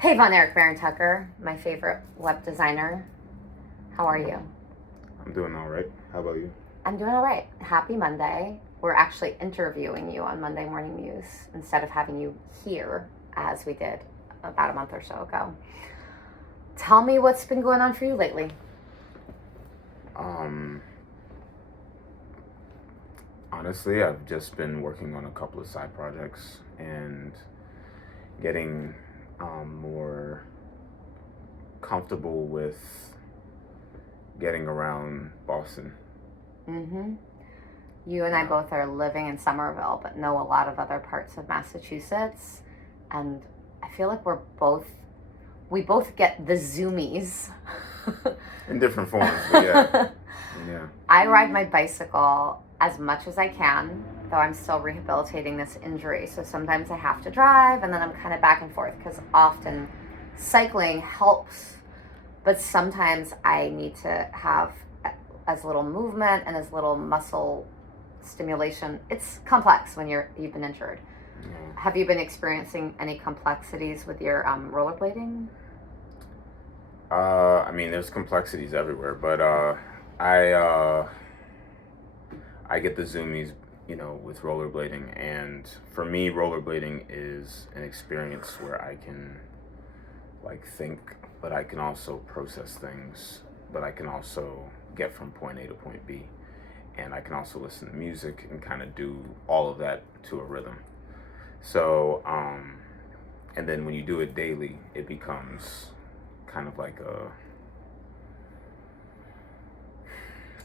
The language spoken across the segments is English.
Hey, Von Eric Baron Tucker, my favorite web designer. How are you? I'm doing all right. How about you? I'm doing all right. Happy Monday. We're actually interviewing you on Monday Morning Muse instead of having you here as we did about a month or so ago. Tell me what's been going on for you lately. Honestly, I've just been working on a couple of side projects and getting more comfortable with getting around Boston. Mm-hmm. You and I both are living in Somerville, but know a lot of other parts of Massachusetts. And I feel like we both get the zoomies. In different forms, but yeah. Yeah. I ride my bicycle as much as I can, though I'm still rehabilitating this injury. So sometimes I have to drive and then I'm kind of back and forth because often cycling helps, but sometimes I need to have as little movement and as little muscle stimulation. It's complex when you've been injured. Yeah. Have you been experiencing any complexities with your rollerblading? I mean, there's complexities everywhere, but I get the zoomies, with rollerblading, and for me, rollerblading is an experience where I can like think, but I can also process things, but I can also get from point A to point B, and I can also listen to music and kind of do all of that to a rhythm. So, and then when you do it daily, it becomes kind of like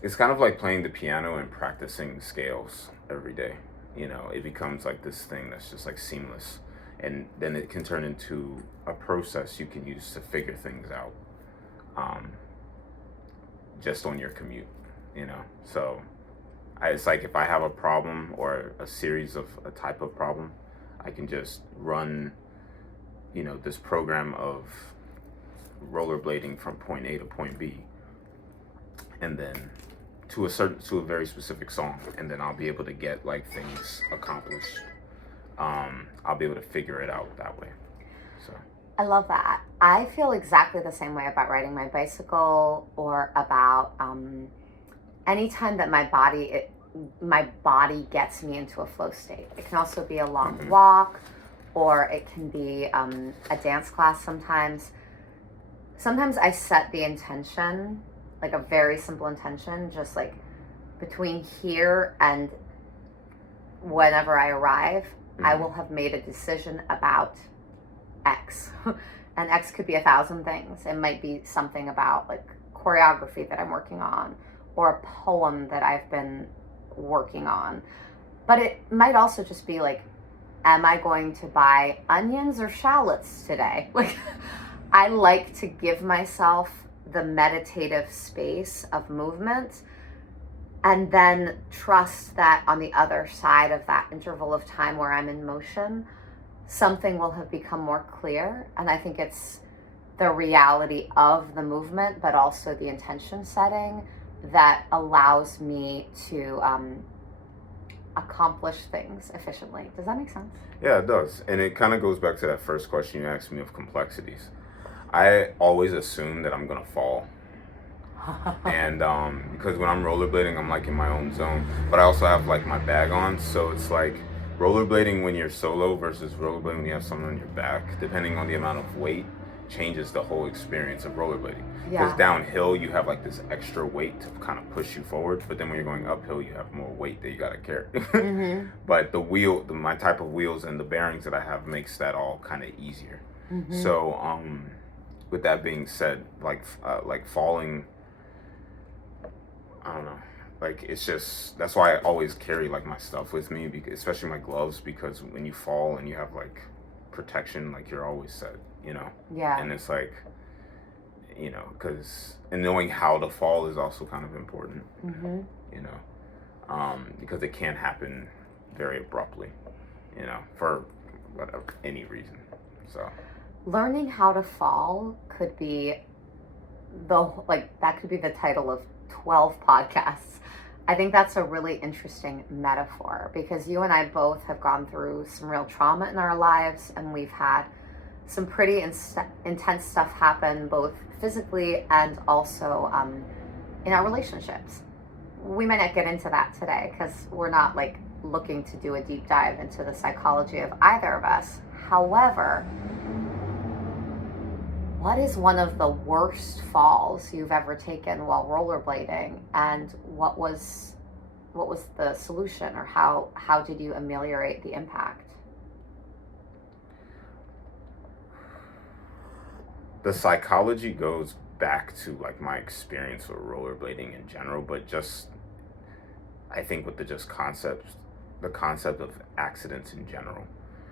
it's kind of like playing the piano and practicing scales every day. It becomes like this thing that's just like seamless. And then it can turn into a process you can use to figure things out, um, just on your commute, So it's like if I have a problem or a series of a type of problem, I can just run, this program of rollerblading from point A to point B, and then to a very specific song, and then I'll be able to get like things accomplished. I'll be able to figure it out that way. So I love that. I feel exactly the same way about riding my bicycle or about anytime that my body gets me into a flow state. It can also be a long walk, or it can be a dance class sometimes. Sometimes I set the intention, like a very simple intention, just like between here and whenever I arrive, I will have made a decision about X. And X could be 1,000 things. It might be something about like choreography that I'm working on or a poem that I've been working on. But it might also just be like, am I going to buy onions or shallots today? Like, I like to give myself the meditative space of movement and then trust that on the other side of that interval of time where I'm in motion, something will have become more clear. And I think it's the reality of the movement, but also the intention setting that allows me to accomplish things efficiently. Does that make sense? yeah, it does, and it kind of goes back to that first question you asked me of complexities. I always assume that I'm gonna fall, and because when I'm rollerblading, I'm like in my own zone, but I also have like my bag on, so it's like rollerblading when you're solo versus rollerblading when you have someone on your back, depending on the amount of weight, changes the whole experience of rollerblading. Because Yeah. downhill you have like this extra weight to kind of push you forward, but then when you're going uphill you have more weight that you gotta carry. Mm-hmm. But my type of wheels and the bearings that I have makes that all kind of easier. Mm-hmm. So with that being said, like falling, I don't know. Like it's just that's why I always carry like my stuff with me, because, especially my gloves, because when you fall and you have like protection, like you're always set. Yeah. And it's like, because and knowing how to fall is also kind of important. Mm-hmm. Because it can happen very abruptly, for whatever any reason. So Learning how to fall could be that could be the title of 12 podcasts. I think that's a really interesting metaphor because you and I both have gone through some real trauma in our lives, and we've had some pretty intense stuff happen, both physically and also in our relationships. We might not get into that today because we're not like looking to do a deep dive into the psychology of either of us. However, what is one of the worst falls you've ever taken while rollerblading, and what was the solution, or how did you ameliorate the impact? The psychology goes back to like my experience with rollerblading in general, but just I think with the concept of accidents in general.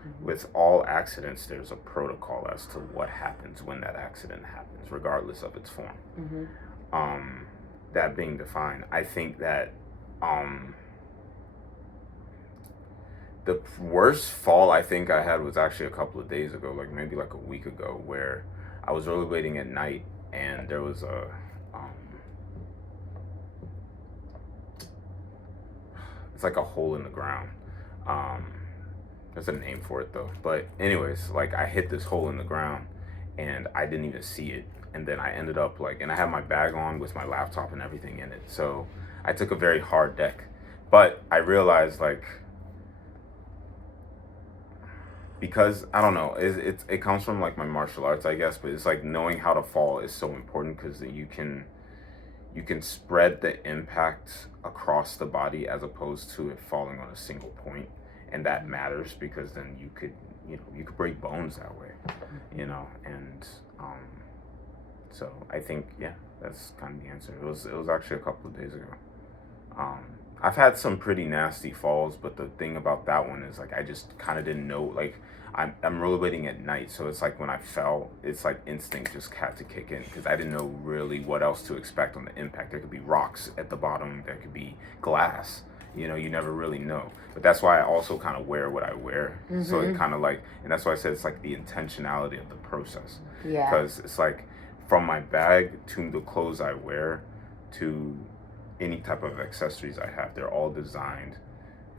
Mm-hmm. With all accidents, there's a protocol as to what happens when that accident happens, regardless of its form. Mm-hmm. That being defined, I think that the worst fall I think I had was actually a couple of days ago, like maybe like a week ago, where I was rollerblading at night and there was it's like a hole in the ground. There's a name for it though. But anyways, like I hit this hole in the ground and I didn't even see it. And then I ended up like, and I had my bag on with my laptop and everything in it. So I took a very hard deck. But I realized like, because I don't know, it comes from like my martial arts, I guess, but it's like knowing how to fall is so important because you can spread the impact across the body as opposed to it falling on a single point, and that matters because then you could break bones that way, and so I think that's kind of the answer. It was actually a couple of days ago. I've had some pretty nasty falls, but the thing about that one is like I just kind of didn't know. Like I'm rollerblading at night, so it's like when I fell, it's like instinct just had to kick in because I didn't know really what else to expect on the impact. There could be rocks at the bottom, there could be glass. You never really know. But that's why I also kind of wear what I wear. Mm-hmm. So it kind of like, and that's why I said it's like the intentionality of the process. Yeah. Because it's like from my bag to the clothes I wear to any type of accessories I have, they're all designed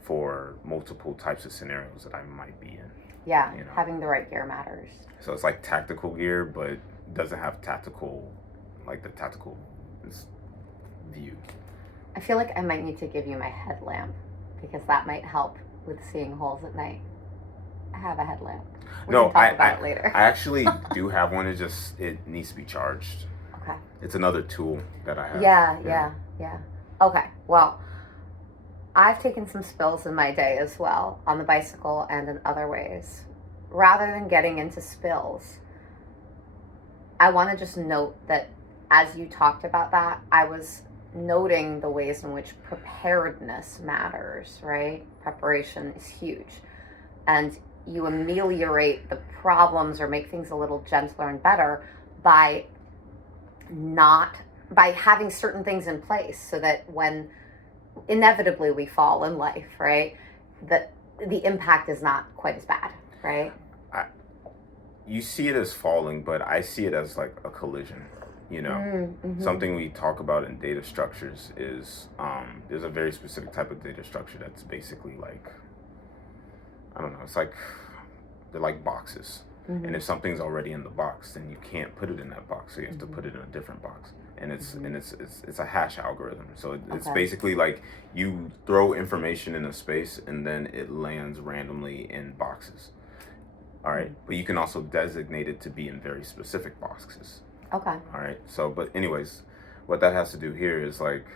for multiple types of scenarios that I might be in. Yeah, having the right gear matters. So it's like tactical gear, but doesn't have tactical view. I feel like I might need to give you my headlamp because that might help with seeing holes at night. I have a headlamp. We can talk about it later. I actually do have one. It needs to be charged. Okay. It's another tool that I have. Yeah. Okay. Well, I've taken some spills in my day as well on the bicycle and in other ways. Rather than getting into spills, I want to just note that as you talked about that, I was noting the ways in which preparedness matters, right? Preparation is huge. And you ameliorate the problems or make things a little gentler and better by having certain things in place so that when inevitably we fall in life, right, that the impact is not quite as bad, right? You see it as falling, but I see it as like a collision. Mm-hmm. Something we talk about in data structures is there's a very specific type of data structure that's basically like, I don't know, it's like they're like boxes. Mm-hmm. And if something's already in the box, then you can't put it in that box, so you have to put it in a different box. And it's a hash algorithm. So it's basically like you throw information in a space and then it lands randomly in boxes. All right, but you can also designate it to be in very specific boxes. Okay. All right. So, but anyways, what that has to do here is like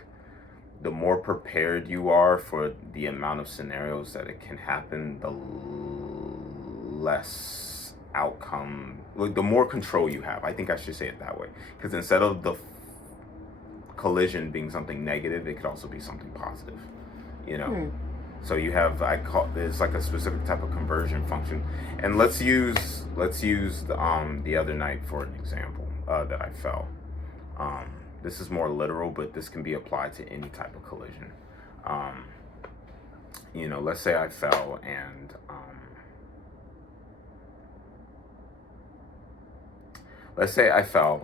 the more prepared you are for the amount of scenarios that it can happen, the less outcome, like the more control you have. I think I should say it that way. Because instead of the collision being something negative, it could also be something positive, So you have, there's like a specific type of conversion function. And let's use the other night for an example that I fell. This is more literal, but this can be applied to any type of collision. Let's say I fell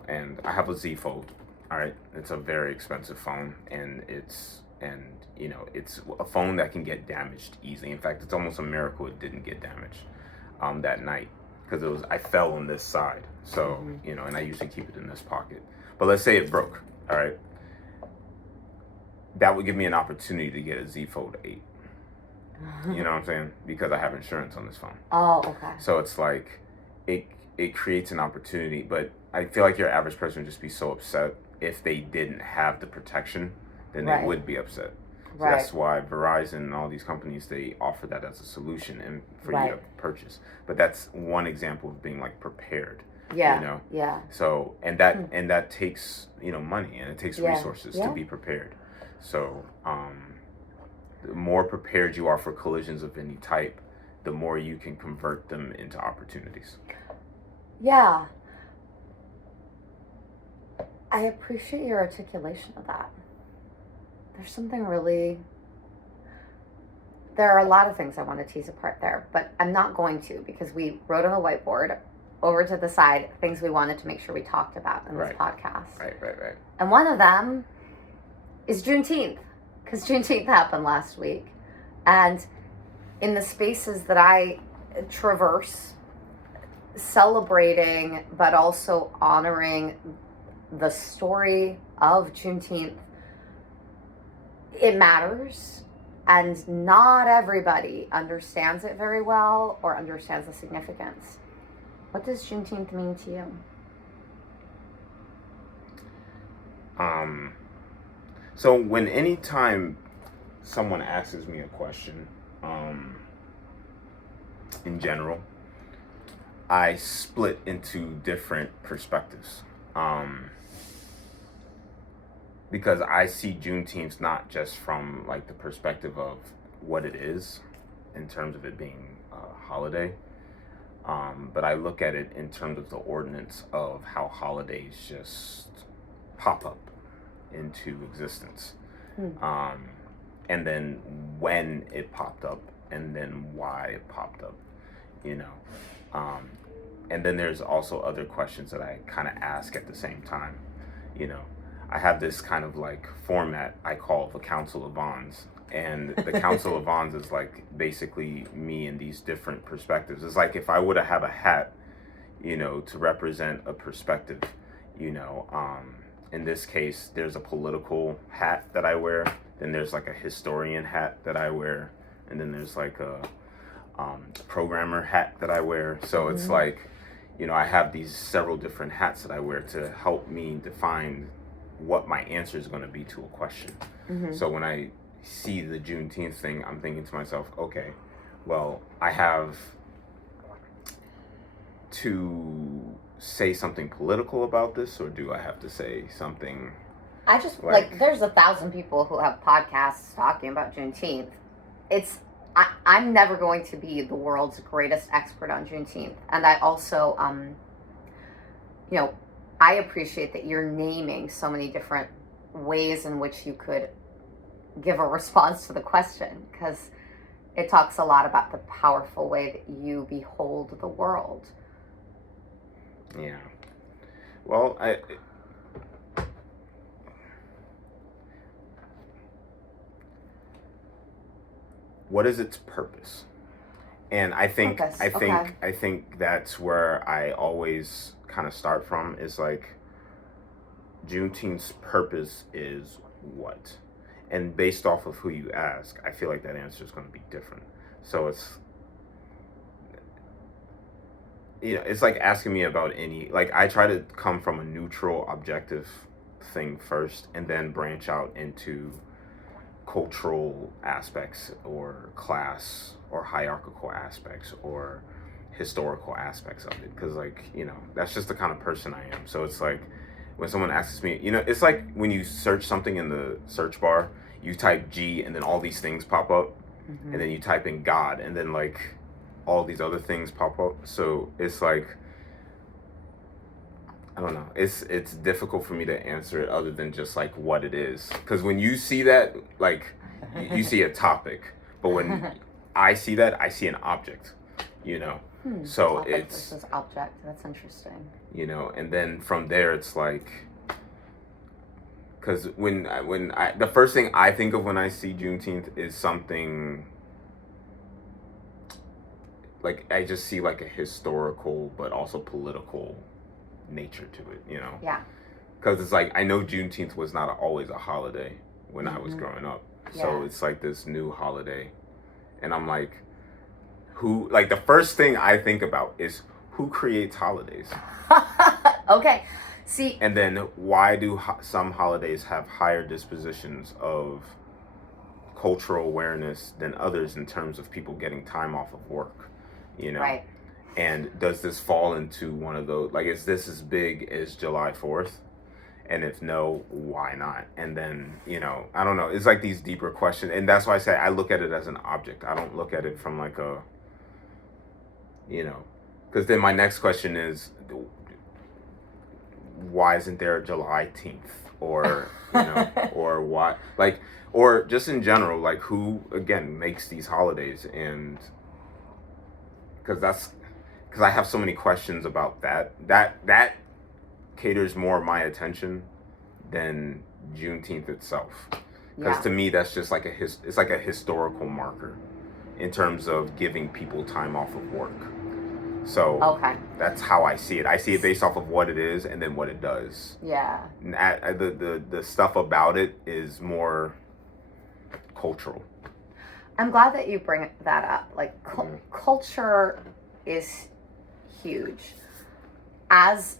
and I have a Z Fold. All right, it's a very expensive phone, and it's a phone that can get damaged easily. In fact, it's almost a miracle it didn't get damaged that night. because I fell on this side. So, and I usually keep it in this pocket. But let's say it broke, all right? That would give me an opportunity to get a Z Fold 8. You know what I'm saying? Because I have insurance on this phone. Oh, okay. So it's like, it creates an opportunity, but I feel like your average person would just be so upset if they didn't have the protection, then they would be upset. So that's why Verizon and all these companies, they offer that as a solution and for you to purchase. But that's one example of being like prepared. Yeah. So and that takes money, and it takes resources to be prepared. So the more prepared you are for collisions of any type, the more you can convert them into opportunities. Yeah. I appreciate your articulation of that. There's something really... There are a lot of things I want to tease apart there, but I'm not going to, because we wrote on the whiteboard over to the side things we wanted to make sure we talked about in this podcast. Right. And one of them is Juneteenth, because Juneteenth happened last week. And in the spaces that I traverse, celebrating but also honoring the story of Juneteenth, it matters, and not everybody understands it very well or understands the significance. What does Juneteenth mean to you? So anytime someone asks me a question, in general, I split into different perspectives. Because I see Juneteenth not just from like the perspective of what it is in terms of it being a holiday, but I look at it in terms of the ordinance of how holidays just pop up into existence. And then when it popped up, and then why it popped up, and then there's also other questions that I kind of ask at the same time. I have this kind of like format I call the Council of Vons. And the Council of Vons is like basically me in these different perspectives. It's like if I would have a hat, to represent a perspective, in this case, there's a political hat that I wear. Then there's like a historian hat that I wear. And then there's like a programmer hat that I wear. So it's like, I have these several different hats that I wear to help me define what my answer is going to be to a question. So when I see the Juneteenth thing, I'm thinking to myself, okay, well, I have to say something political about this, or do I have to say something... I just, like there's 1,000 people who have podcasts talking about Juneteenth. I'm never going to be the world's greatest expert on Juneteenth. And I also, I appreciate that you're naming so many different ways in which you could give a response to the question, because it talks a lot about the powerful way that you behold the world. Yeah. Well, what is its purpose? And I think that's where I always kind of start from, is like Juneteenth's purpose is what? And based off of who you ask, I feel like that answer is going to be different. So it's like asking me about I try to come from a neutral, objective thing first, and then branch out into cultural aspects or class or hierarchical aspects or historical aspects of it, because that's just the kind of person I am. So it's like when someone asks me, it's like when you search something in the search bar, you type G and then all these things pop up, and then you type in God and then like all these other things pop up. So it's like, I don't know, it's difficult for me to answer it other than just like what it is, because when you see that, like you see a topic, but when I see that, I see an object, so topic it's versus object. That's interesting. And then from there it's like, because when I the first thing I think of when I see Juneteenth is something like I just see like a historical but also political nature to it, you know? Yeah. Because it's like I know Juneteenth was not always a holiday when I was Mm-hmm. growing up, so Yeah. it's like this new holiday, and I'm like, who? Like the first thing I think about is who creates holidays, Okay. See, and then why do some holidays have higher dispositions of cultural awareness than others in terms of people getting time off of work, you know? right. And does this fall into one of those, like, is this as big as July 4th? And if no, why not? And then, you know, I don't know. It's like these deeper questions. And that's why I say I look at it as an object. I don't look at it from like a, you know, because then my next question is, why isn't there a July 10th? Or, you know, or why, like, or just in general, like who, again, makes these holidays? And because I have so many questions about that caters more of my attention than Juneteenth itself. Because Yeah. to me, that's just like it's like a historical marker in terms of giving people time off of work. So Okay. that's how I see it. I see it based off of what it is and then what it does. Yeah. The stuff about it is more cultural. I'm glad that you bring that up. Like, culture is huge. As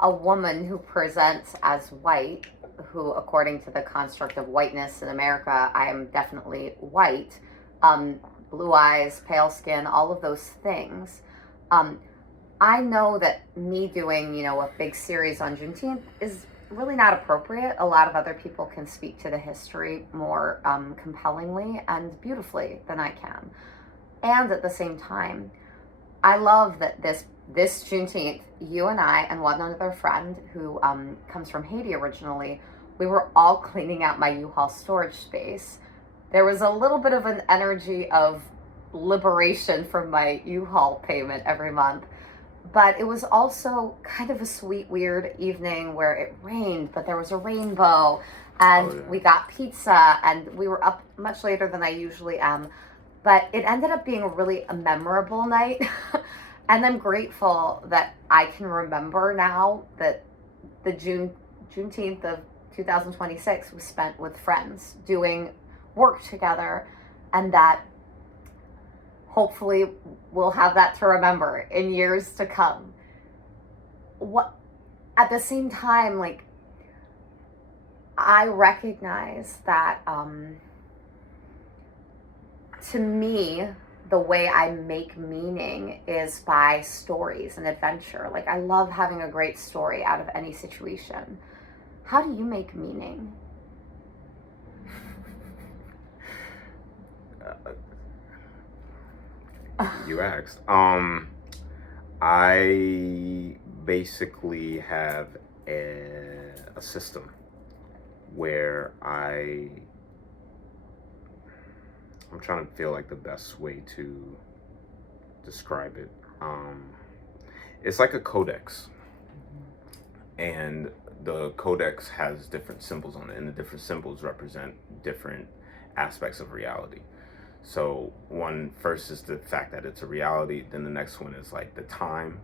a woman who presents as white, who, according to the construct of whiteness in America, I am definitely white, blue eyes, pale skin, all of those things. I know that me doing, a big series on Juneteenth is really not appropriate. A lot of other people can speak to the history more compellingly and beautifully than I can. And at the same time, I love that this Juneteenth, you and I and one other friend who comes from Haiti originally, we were all cleaning out my U-Haul storage space. There was a little bit of an energy of liberation from my U-Haul payment every month. But it was also kind of a sweet, weird evening where it rained, but there was a rainbow, and we got pizza, and we were up much later than I usually am. But it ended up being really a memorable night. And I'm grateful that I can remember now that the Juneteenth of 2026 was spent with friends doing work together, and that hopefully we'll have that to remember in years to come. What, at the same time, like, I recognize that to me, the way I make meaning is by stories and adventure. Like, I love having a great story out of any situation. How do you make meaning? You asked. I basically have a system where I'm trying to feel like the best way to describe it. It's like a codex, and the codex has different symbols on it, and the different symbols represent different aspects of reality. So one first is the fact that it's a reality. Then the next one is like the time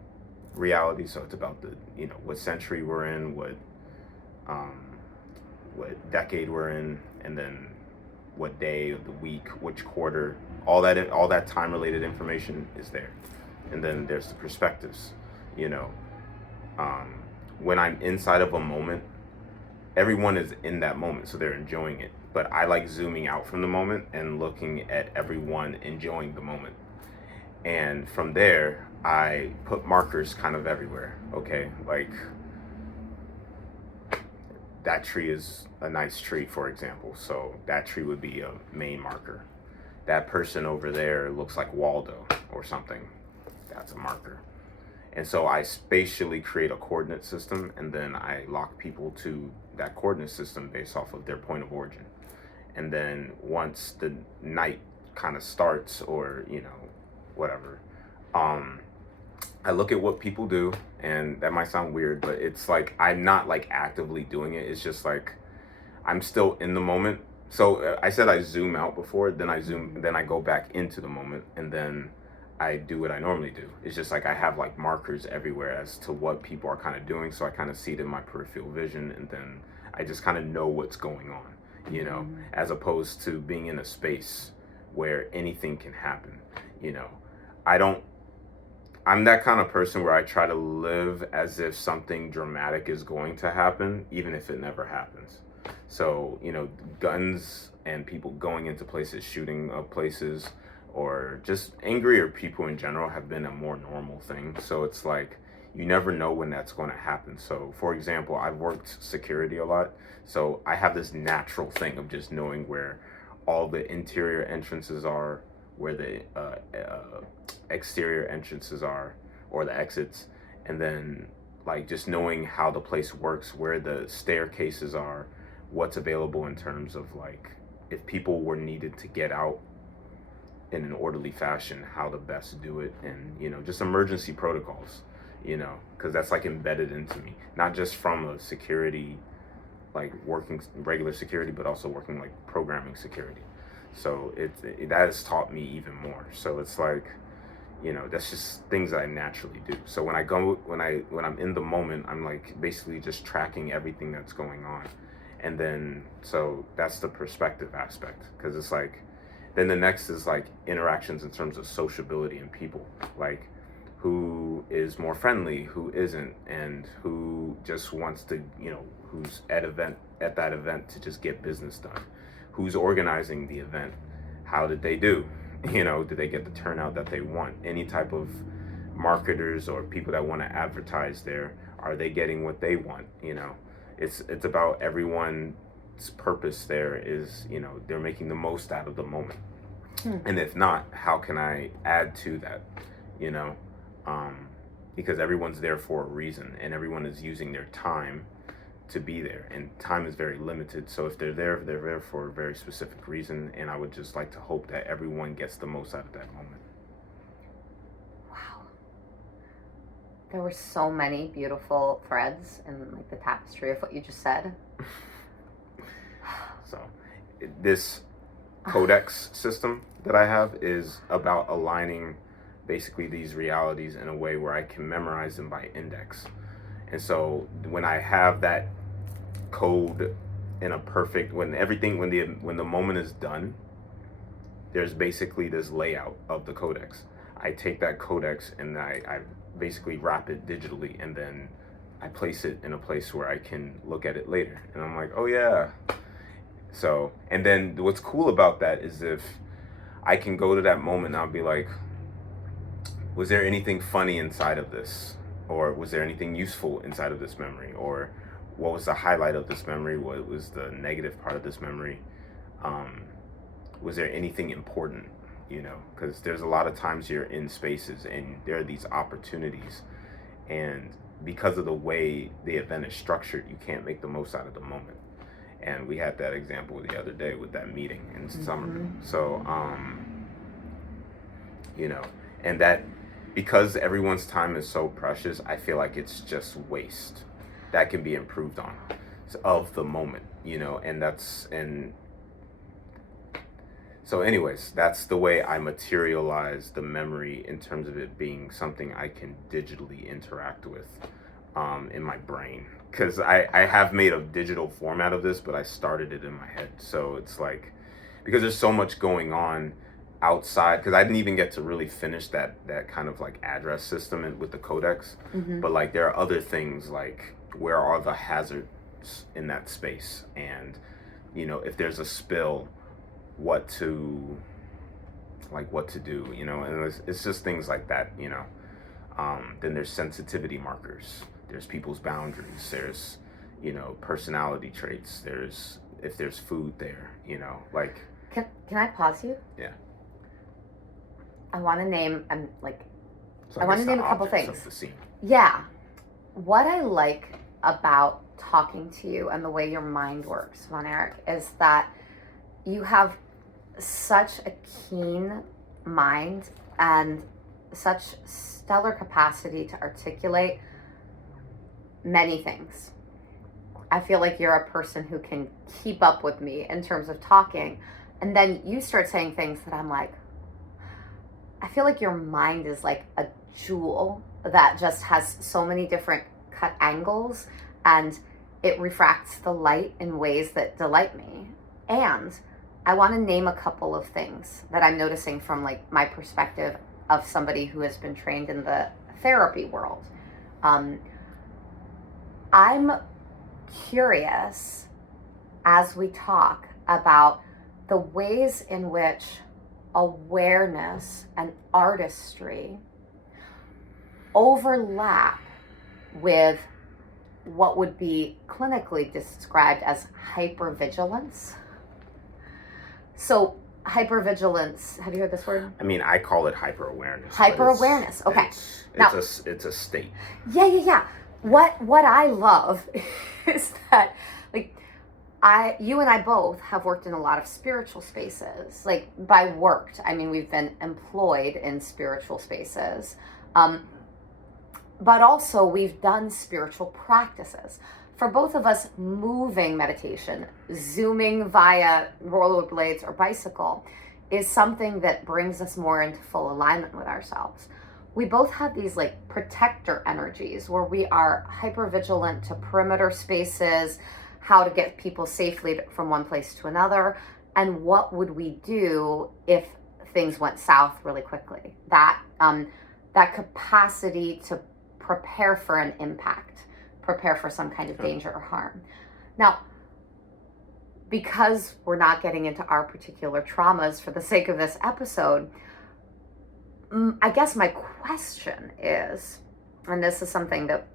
reality. So it's about the what century we're in, what decade we're in, and then what day of the week, which quarter. All that time related information is there. And then there's the perspectives. When I'm inside of a moment, everyone is in that moment, so they're enjoying it. But I like zooming out from the moment and looking at everyone enjoying the moment. And from there, I put markers kind of everywhere. Okay, like that tree is a nice tree, for example. So that tree would be a main marker. That person over there looks like Waldo or something. That's a marker. And so I spatially create a coordinate system, and then I lock people to that coordinate system based off of their point of origin. And then once the night kind of starts, or whatever, I look at what people do, and that might sound weird, but it's like I'm not like actively doing it. It's just like I'm still in the moment. So I said I zoom out before, then I go back into the moment, and then I do what I normally do. It's just like I have like markers everywhere as to what people are kind of doing, so I kind of see it in my peripheral vision, and then I just kind of know what's going on, you know, as opposed to being in a space where anything can happen, you know. I don't I'm that kind of person where I try to live as if something dramatic is going to happen, even if it never happens. So, you know, guns and people going into places, shooting up places, or just angrier people in general have been a more normal thing. So it's like you never know when that's going to happen. So, for example, I've worked security a lot. So I have this natural thing of just knowing where all the interior entrances are, where the exterior entrances are, or the exits, and then like just knowing how the place works, where the staircases are, what's available in terms of like if people were needed to get out in an orderly fashion, how to best do it, and you know, just emergency protocols, you know, because that's like embedded into me, not just from a security, like working regular security, but also working like programming security. So that has taught me even more. So it's like, you know, that's just things that I naturally do. So when I'm in the moment, I'm like basically just tracking everything that's going on. And then so that's the perspective aspect, because it's like then the next is like interactions in terms of sociability and people, like who is more friendly, who isn't, and who just wants to, you know, who's at that event to just get business done, who's organizing the event, how did they do, you know, did they get the turnout that they want, any type of marketers or people that want to advertise there, are they getting what they want, you know. It's about everyone's purpose there is, you know, they're making the most out of the moment. And if not, how can I add to that, you know, because everyone's there for a reason, and everyone is using their time to be there, and time is very limited. So if they're there for a very specific reason, and I would just like to hope that everyone gets the most out of that moment. Wow. There were so many beautiful threads in like the tapestry of what you just said. So this codex system that I have is about aligning basically these realities in a way where I can memorize them by index. And so when I have that code in a perfect, when the moment is done, there's basically this layout of the codex. I take that codex and I basically wrap it digitally, and then I place it in a place where I can look at it later. And I'm like, oh yeah. So, and then what's cool about that is if I can go to that moment and I'll be like, was there anything funny inside of this? Or was there anything useful inside of this memory? Or what was the highlight of this memory? What was the negative part of this memory? Was there anything important? You know, because there's a lot of times you're in spaces and there are these opportunities, and because of the way the event is structured, you can't make the most out of the moment. And we had that example the other day with that meeting in Somerville. So, you know, and that because everyone's time is so precious, I feel like it's just waste that can be improved on of the moment, you know, and so anyways, that's the way I materialize the memory in terms of it being something I can digitally interact with in my brain. Because I have made a digital format of this, but I started it in my head. So it's like, because there's so much going on outside, because I didn't even get to really finish that kind of like address system with the codex. But like there are other things like, where are the hazards in that space? And, you know, if there's a spill, what to do, you know, and it's just things like that, you know. Then there's sensitivity markers, there's people's boundaries, there's, you know, personality traits, there's if there's food there, you know, like. Can I pause you? Yeah. I want to name So I want to name a couple things. Yeah. What I like about talking to you and the way your mind works, Von Erich, is that you have such a keen mind and such stellar capacity to articulate many things. I feel like you're a person who can keep up with me in terms of talking, and then you start saying things that I'm like, I feel like your mind is like a jewel that just has so many different cut angles, and it refracts the light in ways that delight me. And I want to name a couple of things that I'm noticing from like my perspective of somebody who has been trained in the therapy world. Um, I'm curious as we talk about the ways in which awareness and artistry overlap with what would be clinically described as hypervigilance. So, hypervigilance, have you heard this word? I mean, I call it hyper awareness. Hyper awareness. Okay. It's a state. Yeah. What I love is that, like, you and I both have worked in a lot of spiritual spaces. Like, by worked, I mean we've been employed in spiritual spaces, but also we've done spiritual practices. For both of us, moving meditation, zooming via rollerblades or bicycle, is something that brings us more into full alignment with ourselves. We both have these like protector energies where we are hyper vigilant to perimeter spaces, how to get people safely from one place to another, and what would we do if things went south really quickly. That capacity to prepare for an impact, prepare for some kind of danger or harm. Now, because we're not getting into our particular traumas for the sake of this episode, I guess my question is, and this is something that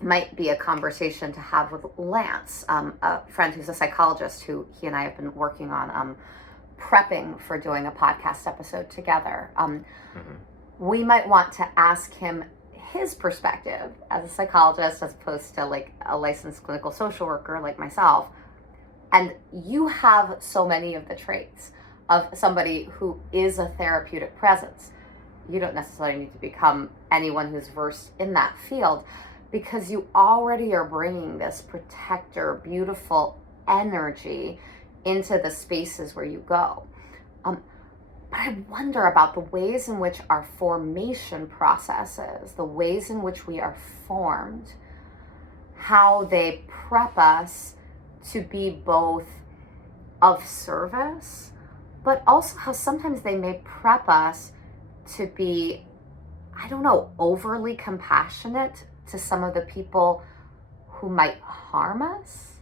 might be a conversation to have with Lance, a friend who's a psychologist who he and I have been working on prepping for doing a podcast episode together. We might want to ask him his perspective as a psychologist as opposed to like a licensed clinical social worker like myself. And you have so many of the traits of somebody who is a therapeutic presence. You don't necessarily need to become anyone who's versed in that field, because you already are bringing this protector, beautiful energy into the spaces where you go. But I wonder about the ways in which our formation processes, the ways in which we are formed, how they prep us to be both of service, but also how sometimes they may prep us to be, I don't know, overly compassionate to some of the people who might harm us.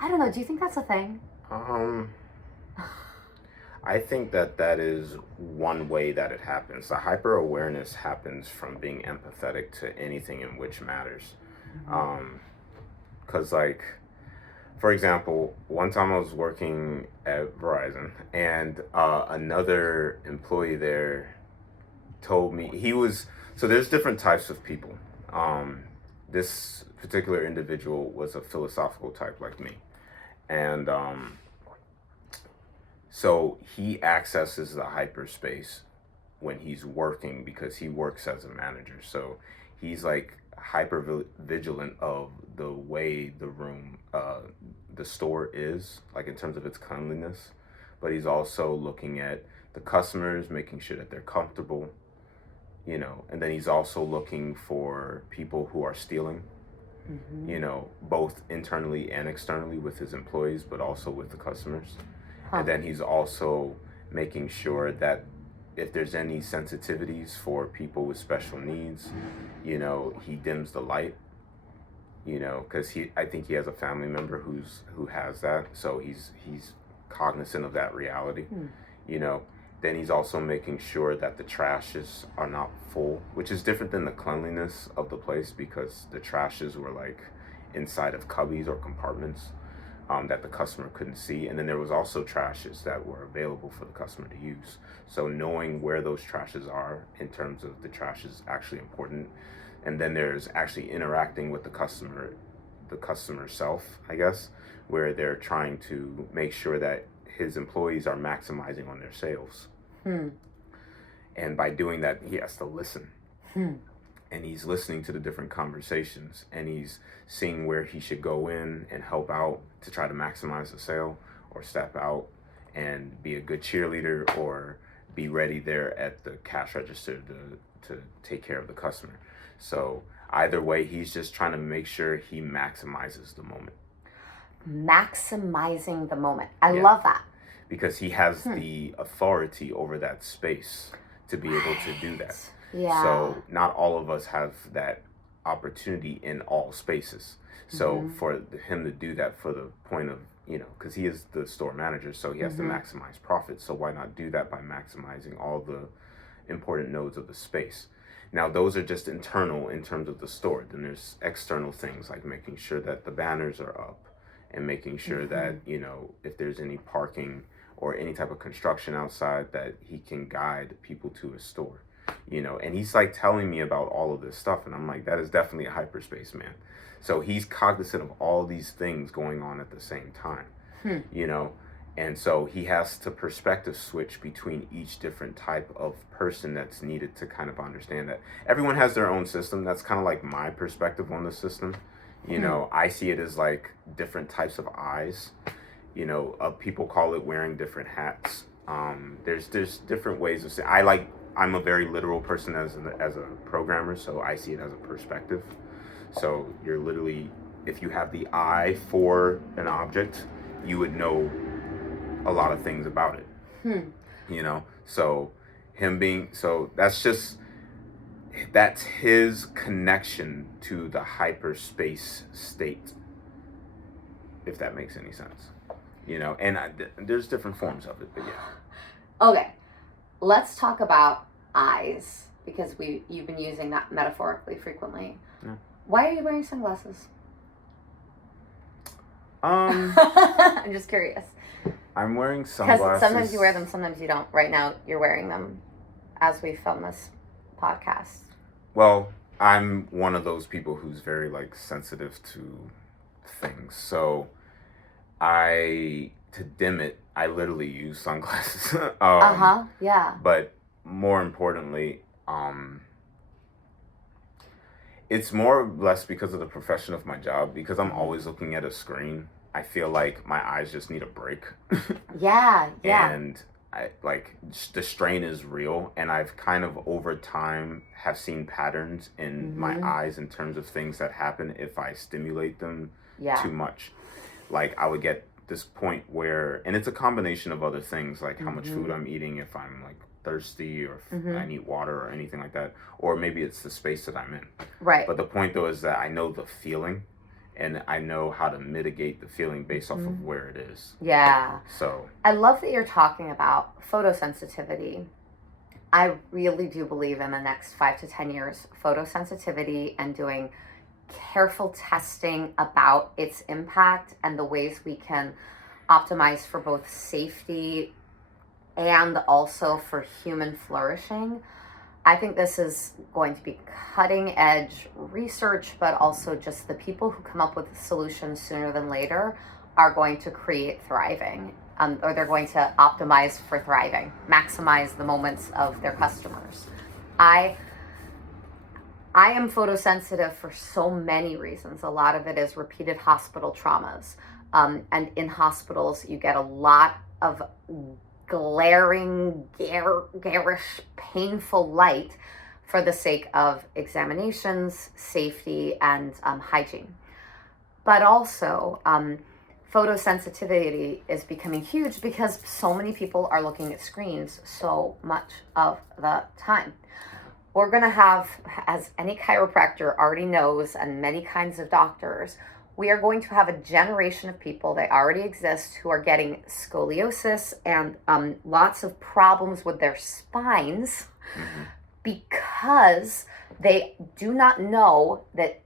I don't know. Do you think that's a thing? I think that is one way that it happens. The hyper awareness happens from being empathetic to anything in which matters. Because like, for example, one time I was working at Verizon, and another employee there told me so there's different types of people. This particular individual was a philosophical type like me. And so he accesses the hyperspace when he's working because he works as a manager. So he's like hyper vigilant of the way the room, the store is, like in terms of its cleanliness. But he's also looking at the customers, making sure that they're comfortable, you know, and then he's also looking for people who are stealing, you know, both internally and externally with his employees, but also with the customers. And then he's also making sure that if there's any sensitivities for people with special needs, you know, he dims the light, you know, because I think he has a family member who has that, so he's cognizant of that reality, you know. Then he's also making sure that the trashes are not full, which is different than the cleanliness of the place, because the trashes were like inside of cubbies or compartments that the customer couldn't see. And then there was also trashes that were available for the customer to use. So knowing where those trashes are in terms of the trash is actually important. And then there's actually interacting with the customer self, I guess, where they're trying to make sure that his employees are maximizing on their sales. And by doing that, he has to listen. And he's listening to the different conversations, and he's seeing where he should go in and help out to try to maximize the sale, or step out and be a good cheerleader, or be ready there at the cash register to take care of the customer. So either way, he's just trying to make sure he maximizes the moment. Maximizing the moment. I Yeah. love that. Because he has the authority over that space to be able to do that. Yeah. So not all of us have that opportunity in all spaces. So for him to do that for the point of, because he is the store manager, so he has to maximize profit. So why not do that by maximizing all the important nodes of the space? Now, those are just internal in terms of the store. Then there's external things like making sure that the banners are up and making sure that, if there's any parking or any type of construction outside, that he can guide people to his store, and he's like telling me about all of this stuff. And I'm like, that is definitely a hyperspace man. So he's cognizant of all these things going on at the same time, and so he has to perspective switch between each different type of person that's needed to kind of understand that everyone has their own system. That's kind of like my perspective on the system. I see it as like different types of eyes. People call it wearing different hats. There's different ways of saying. I'm a very literal person as a programmer, so I see it as a perspective. So you're literally, if you have the eye for an object, you would know a lot of things about it. So that's his connection to the hyperspace state, if that makes any sense. And there's different forms of it, but yeah. Okay, let's talk about eyes, because you've been using that metaphorically frequently. Yeah. Why are you wearing sunglasses? I'm just curious. I'm wearing sunglasses. Because sometimes you wear them, sometimes you don't. Right now, you're wearing them as we film this podcast. Well, I'm one of those people who's very sensitive to things. So to dim it, I literally use sunglasses. Yeah. But more importantly, it's more or less because of the profession of my job, because I'm always looking at a screen. I feel like my eyes just need a break. Yeah. And the strain is real, and I've kind of over time have seen patterns in my eyes in terms of things that happen if I stimulate them too much. I would get this point where, and it's a combination of other things, like how much food I'm eating, if I'm thirsty, or if I need water or anything like that, or maybe it's the space that I'm in. Right. But the point though is that I know the feeling, and I know how to mitigate the feeling based off of where it is. Yeah. So I love that you're talking about photosensitivity. I really do believe in the next 5 to 10 years, photosensitivity and doing careful testing about its impact and the ways we can optimize for both safety and also for human flourishing. I think this is going to be cutting edge research, but also just the people who come up with solutions sooner than later are going to create thriving, or they're going to optimize for thriving, maximize the moments of their customers. I am photosensitive for so many reasons. A lot of it is repeated hospital traumas. And in hospitals, you get a lot of glaring, garish, painful light for the sake of examinations, safety, and hygiene. But also, photosensitivity is becoming huge because so many people are looking at screens so much of the time. We're going to have, as any chiropractor already knows, and many kinds of doctors, we are going to have a generation of people that already exist who are getting scoliosis and lots of problems with their spines because they do not know that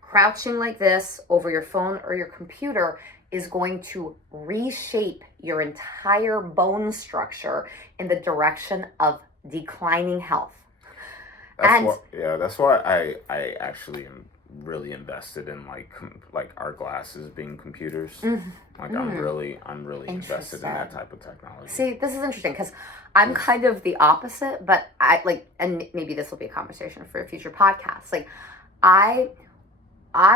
crouching like this over your phone or your computer is going to reshape your entire bone structure in the direction of declining health. That's why I actually am really invested in like our glasses being computers. I'm really invested in that type of technology. See, this is interesting because I'm kind of the opposite, but and maybe this will be a conversation for a future podcast. I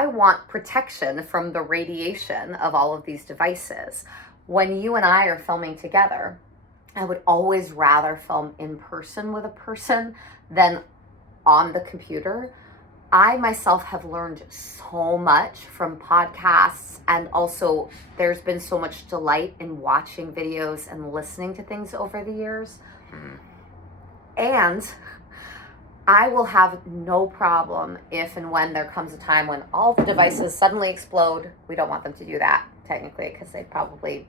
want protection from the radiation of all of these devices. When you and I are filming together, I would always rather film in person with a person than on the computer. I myself have learned so much from podcasts, and also there's been so much delight in watching videos and listening to things over the years. And I will have no problem if and when there comes a time when all the devices suddenly explode. We don't want them to do that, technically, because they probably,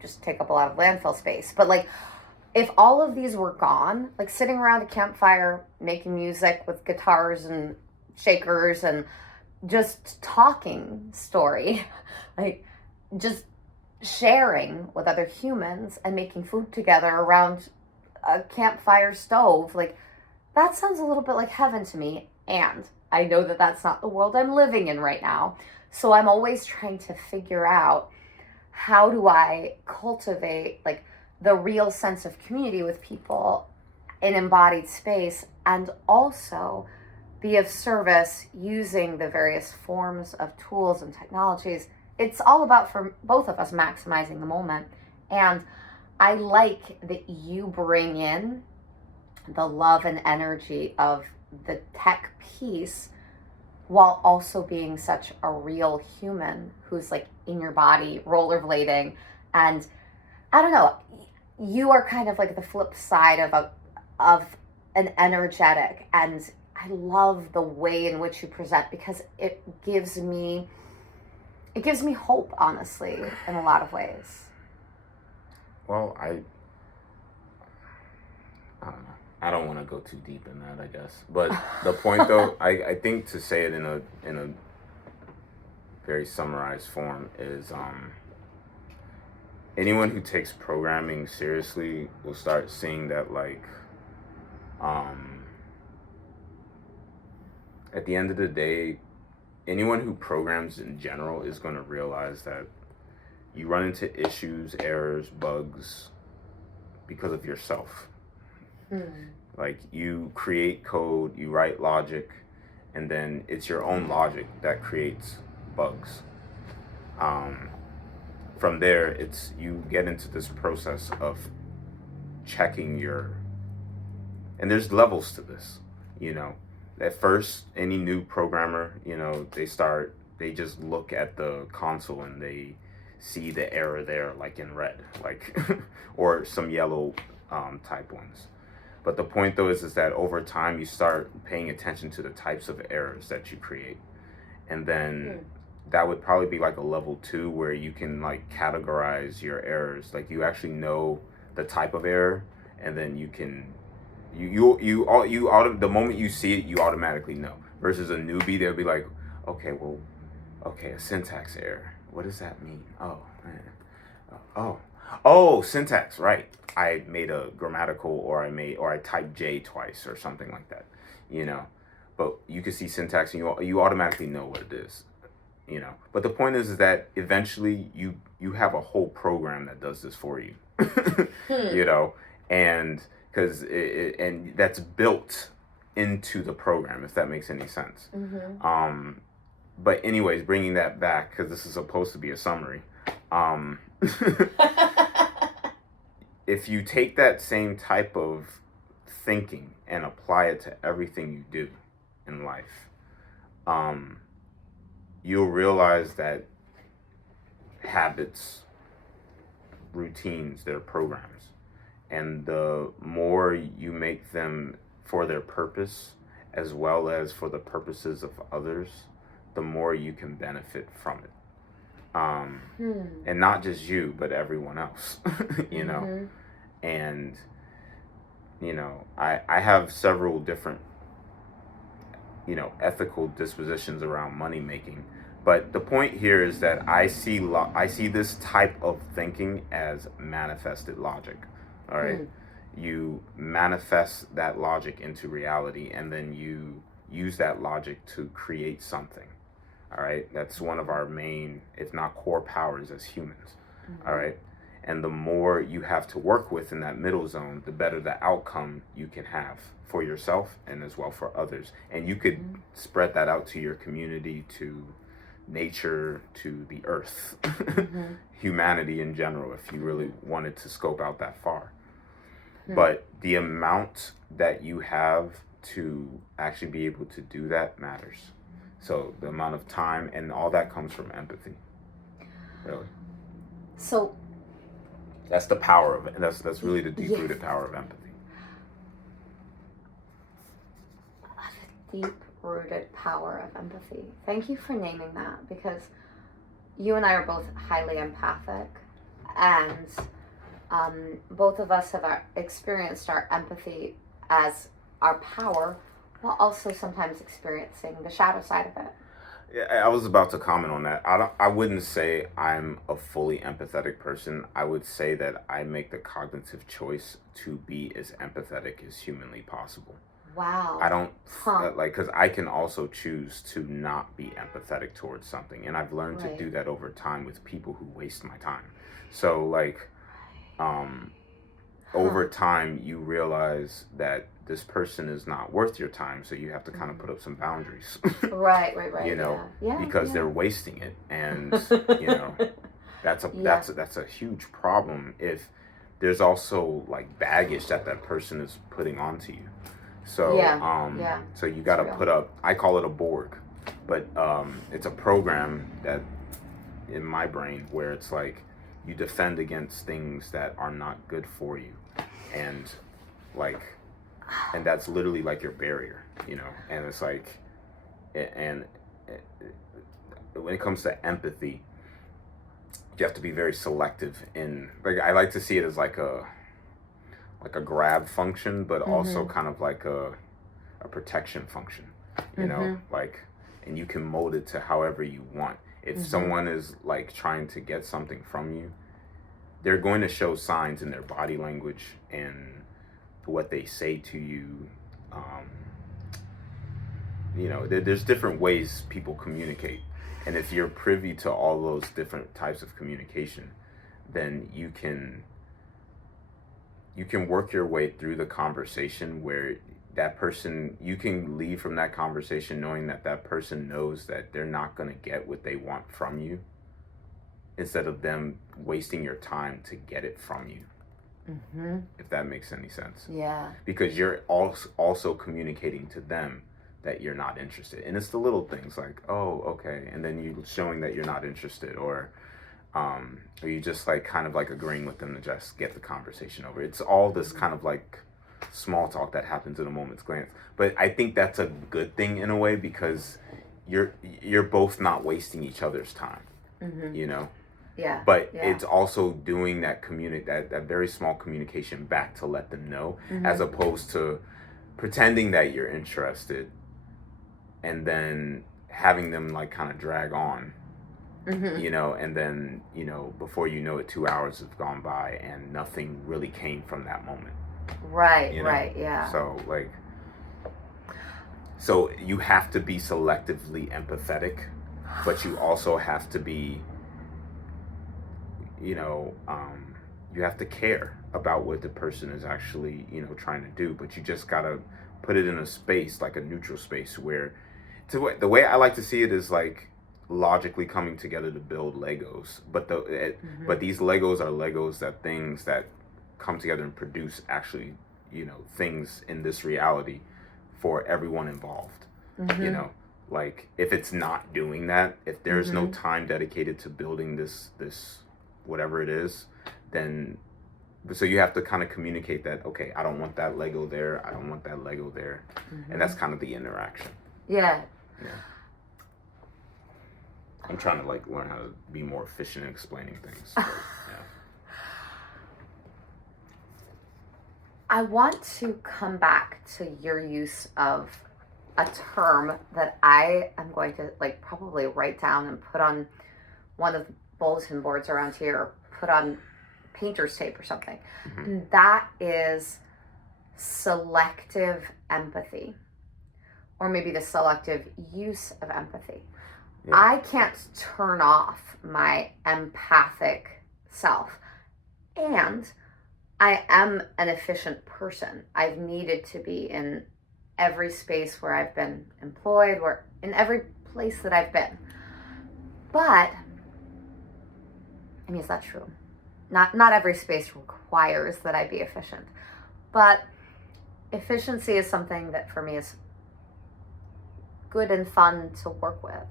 just take up a lot of landfill space. But like, if all of these were gone, like sitting around a campfire, making music with guitars and shakers and just talking story, like just sharing with other humans and making food together around a campfire stove, like that sounds a little bit like heaven to me. And I know that that's not the world I'm living in right now. So I'm always trying to figure out, how do I cultivate like the real sense of community with people in embodied space, and also be of service using the various forms of tools and technologies. It's all about, for both of us, maximizing the moment. And I like that you bring in the love and energy of the tech piece while also being such a real human who's like in your body rollerblading. And I don't know, you are kind of like the flip side of an energetic, and I love the way in which you present, because it gives me hope, honestly, in a lot of ways. Well, I don't know. I don't want to go too deep in that, I guess. But the point, though, I think to say it in a very summarized form is, anyone who takes programming seriously will start seeing that, like, at the end of the day, anyone who programs in general is going to realize that you run into issues, errors, bugs because of yourself. Like, you create code, you write logic, and then it's your own logic that creates bugs. From there, it's you get into this process of checking and there's levels to this. At first, any new programmer, they just look at the console and they see the error there, like in red, like, or some yellow type ones. But the point, though, is that over time you start paying attention to the types of errors that you create, and then that would probably be like a level 2 where you can like categorize your errors. Like, you actually know the type of error, and then you can the moment you see it, you automatically know. Versus a newbie, they'll be like, okay, a syntax error. What does that mean? Oh, man. Oh, syntax, right. I made a grammatical, or I typed J twice or something like that, But you can see syntax and you automatically know what it is, But the point is that eventually you have a whole program that does this for you, and because and that's built into the program, if that makes any sense. But anyways, bringing that back, because this is supposed to be a summary. If you take that same type of thinking and apply it to everything you do in life, you'll realize that habits, routines, they're programs. And the more you make them for their purpose, as well as for the purposes of others, the more you can benefit from it. And not just you, but everyone else, And, I have several different, ethical dispositions around money making. But the point here is that I see this type of thinking as manifested logic. All right. You manifest that logic into reality, and then you use that logic to create something. All right. That's one of our main, if not core powers as humans. All right. And the more you have to work with in that middle zone, the better the outcome you can have for yourself and as well for others. And you could spread that out to your community, to nature to the earth, Mm-hmm. humanity in general, if you really wanted to scope out that far. Hmm. But the amount that you have to actually be able to do that matters. So the amount of time and all that comes from empathy. Really. So That's the power of it. That's really the deep rooted power of empathy. deep rooted power of empathy. Thank you for naming that, because you and I are both highly empathic, and both of us have experienced our empathy as our power, while also sometimes experiencing the shadow side of it. Yeah, I was about to comment on that. I wouldn't say I'm a fully empathetic person. I would say that I make the cognitive choice to be as empathetic as humanly possible. Wow. I don't because I can also choose to not be empathetic towards something, and I've learned to do that over time with people who waste my time. So over time you realize that this person is not worth your time, so you have to kind of put up some boundaries. Right. Because they're wasting it, and that's a huge problem if there's also like baggage that person is putting onto you. So so you got to put up, I call it a Borg, but it's a program that in my brain where it's like you defend against things that are not good for you, and that's literally like your barrier, and it's like, and when it comes to empathy, you have to be very selective in, like, I like to see it as like a grab function, but also kind of like a protection function, and you can mold it to however you want. If someone is like trying to get something from you, they're going to show signs in their body language and what they say to you. There's different ways people communicate, and if you're privy to all those different types of communication, then you can work your way through the conversation where that person, you can leave from that conversation knowing that person knows that they're not going to get what they want from you, instead of them wasting your time to get it from you. If that makes any sense. Yeah. Because you're also communicating to them that you're not interested. And it's the little things like, oh, okay. And then you showing that you're not interested, or you just like kind of like agreeing with them to just get the conversation over. It's all this kind of like small talk that happens in a moment's glance. But I think that's a good thing in a way, because you're both not wasting each other's time, Yeah. But it's also doing that that very small communication back to let them know, as opposed to pretending that you're interested and then having them like kind of drag on. And then, before you know it, 2 hours have gone by and nothing really came from that moment. Right, yeah. So you have to be selectively empathetic, but you also have to be, you have to care about what the person is actually, trying to do, but you just gotta put it in a space, like a neutral space, where, the way I like to see it is like logically coming together to build Legos, but but these Legos are Legos things that come together and produce actually, things in this reality for everyone involved. Like if it's not doing that, if there's no time dedicated to building this whatever it is, then so you have to kind of communicate that, okay, I don't want that Lego there, I don't want that Lego there, and that's kind of the interaction. Yeah. I'm trying to like learn how to be more efficient in explaining things. But, I want to come back to your use of a term that I am going to like probably write down and put on one of the bulletin boards around here, or put on painter's tape or something. And that is selective empathy, or maybe the selective use of empathy. I can't turn off my empathic self, and I am an efficient person. I've needed to be in every space where I've been employed, in every place that I've been. But I mean, is that true? Not every space requires that I be efficient, but efficiency is something that for me is good and fun to work with.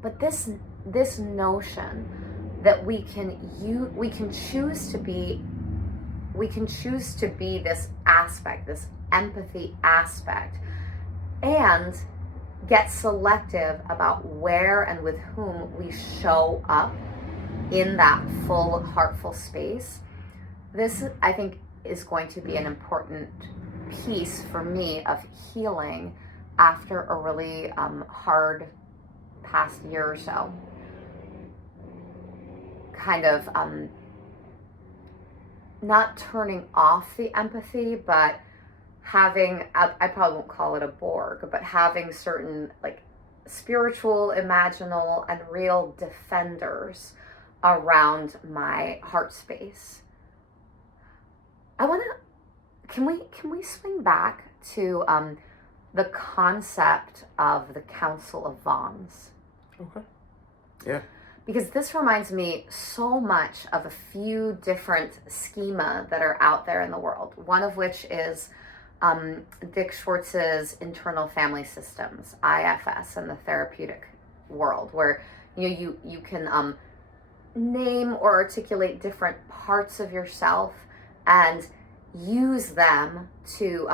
But this notion that we can choose to be this aspect, this empathy aspect, and get selective about where and with whom we show up in that full heartful space. This, I think, is going to be an important piece for me of healing after a really hard past year or so. Kind of not turning off the empathy, but having, I probably won't call it a Borg, but having certain like spiritual, imaginal, and real defenders around my heart space. I want to, can we swing back to the concept of the Council of Vons? Okay. Yeah. Because this reminds me so much of a few different schema that are out there in the world. One of which is Dick Schwartz's internal family systems, IFS, in the therapeutic world, where you can name or articulate different parts of yourself and use them to